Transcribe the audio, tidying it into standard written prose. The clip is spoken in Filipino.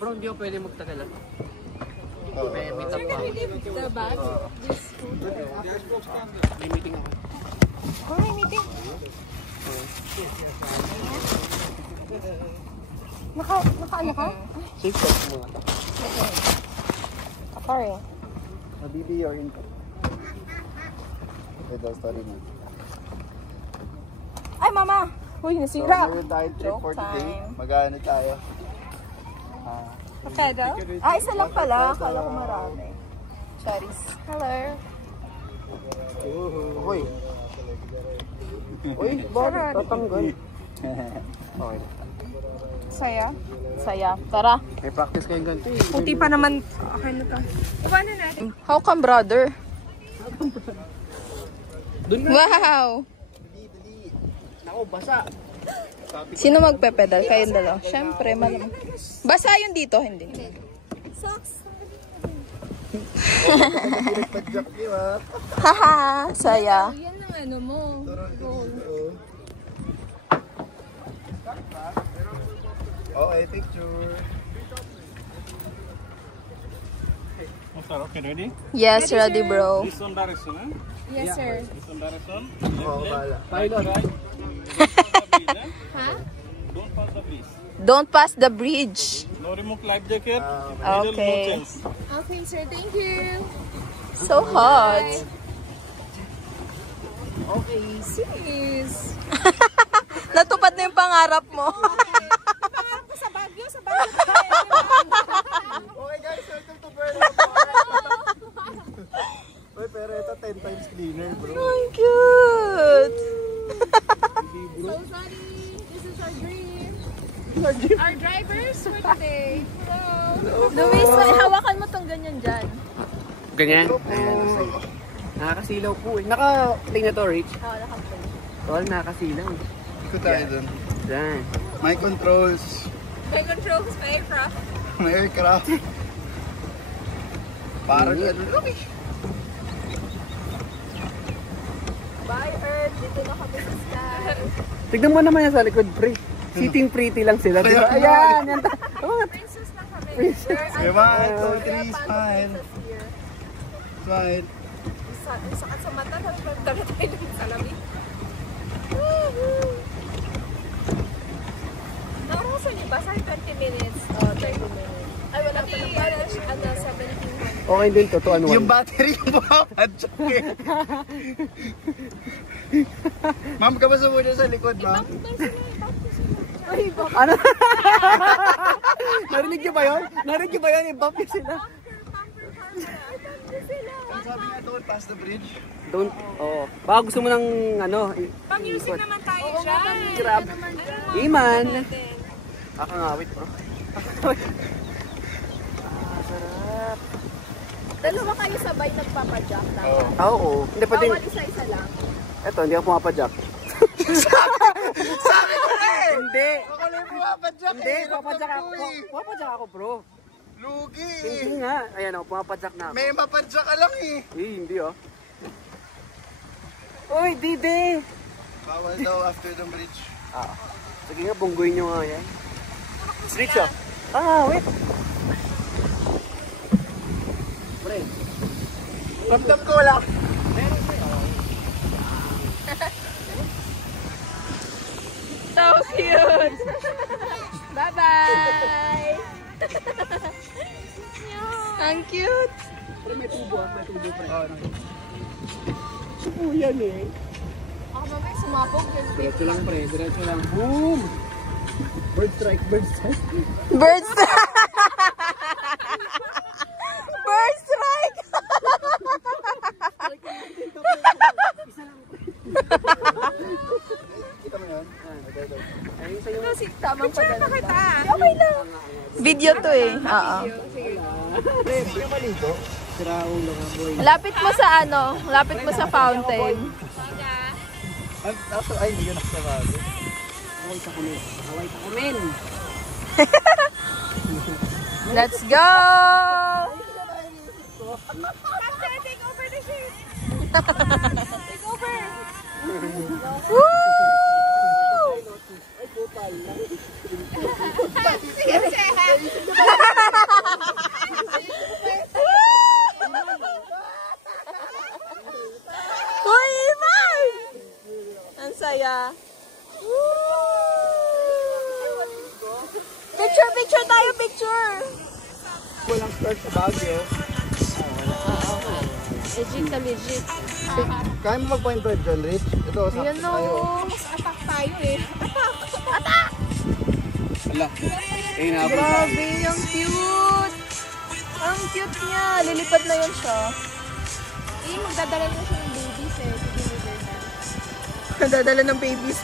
Bro, hindi ako pwede magtagalan. May meet up pa. The bag? May meeting ako. Oh, may meeting. Naka-ano ka? Safe talk mo. Sorry. Mabibi or income. Ito daw story mo. Ay, mama! Uy, nasira. So, meron tayo trip for Joke today. time. Mag-ano tayo? Hokkaido? Ah, isa lang pala. Akala ko marami. Charis. Hello. Uy! Uy, bakit tatanggal? Okay. Saya? Saya. Tara. May practice kayong ganito eh. Puti pa naman. Okay na to. Paano natin? How come, brother? Doon na. Wow! Naku, basa. Sino magpe-pedal? Kayong dalawa. Siyempre, malamang. Basa yun dito, hindi. Socks. Pag-jack niyo ha. Haha! Saya. Yan ang ano mo. Okay, picture. Okay, ready? Yes, ready, bro. This one direction, eh? Yes, sir. This one direction. Oo, bala. Pilot. Don't pass the bridge. Don't pass the bridge. No remove life jacket. Okay. No change. Okay, sir. Thank you. So hot. Okay. Sis. Natupad na yung pangarap mo. Pangarap ko sa Baguio. Sa Baguio. Okay guys, welcome to Berlin. Uy, pero ito 10 times cleaner, bro. Ang cute. So sorry. This is our dream. Our drivers for today. Hello. Luis, may hawakan mo tong ganyan dyan. Ganyan. Ayan. Nakakasilaw po eh. Naka-play na to, Rich. Oo, nakaplay. Tol, nakakasilaw. Ikot tayo dun. Yan. My controls. May controls, may aircraft. May aircraft. Parang ano lang eh. Bye, Earth. Dito na kami sa sky. Tignan mo naman yan sa likod, pre. Sitting pretty lang sila. Diba? Ayan, yan. Princess lang kami. Okay, 1, 2, 3, smile. Smile. Ang sakat sa mata. Dami tayo ng salamin. Naurusan niyo ba? Sa 20 minutes? 30 minutes. Ay, wala pa ng balance. 17. Okay din to, 2 and 1. Yung battery yung bumapadyak eh. Ma'am, kabasa muna sa likod, ma'am. Ano? Narinig niyo ba yun? Narinig niyo ba yun? I-bump niyo sila. Ang sabi nga doon, pass the bridge. Don't, oo. Baka gusto mo ng, ano, Pang-music naman tayo dyan. grab. Iman. Kakangawit, bro. Sarap. Dalawa kayo sabay nagpapadyak. Oo. Hindi, pwede. Bawal isa-isa lang. Eto, hindi ako pumapadyak. Sabi ko na eh! Hindi. Ako lang pumapadyak Hindi, eh. pumapadyak ako. Lugi. Pumapadyak ako, bro. Lugi Hindi eh. nga. Ayan o, pumapadyak na ako. May mapadyak ka lang eh. Hindi oh. Uy, Dide! Bawal daw after the bridge. Sige nga, bunggoy nyo nga yan. Street shop. Wait. Pre. Ramdam ko wala. So cute! Bye-bye! Ang cute! Pre, may tubo, pre. Tubo yan eh. Ako mamaya sumapog. Diretso lang, pre. Diretso lang. Boom! Bird strike, bird strike. Bird strike! Bird strike! Kita mo yun? Ayun sa'yo. Tamang Picture pa kita. Okay lang. Video to eh. Oo. Pre, pre maligo. Sira ulo nga, boy. Lapit mo sa ano, lapit mo sa fountain. Ay, hindi ka nakasabago. Away ka kumin. Away ka kumin. Let's go! Take over the ship. Take over. Woo! Sige, sige. Picture, picture tayo, picture! Walang start sa Baguio. Legit na legit. Kaya mo mag-point bread dyan, Rich? Ito, sakto Ayan tayo. o. Mas attack tayo eh. Wala. Eh, naabot. Grabe, ang cute! Ang cute niya. Lilipad na yun siya. Eh, magdadala na siya ng babies eh. Deliver na. Dadala ng babies.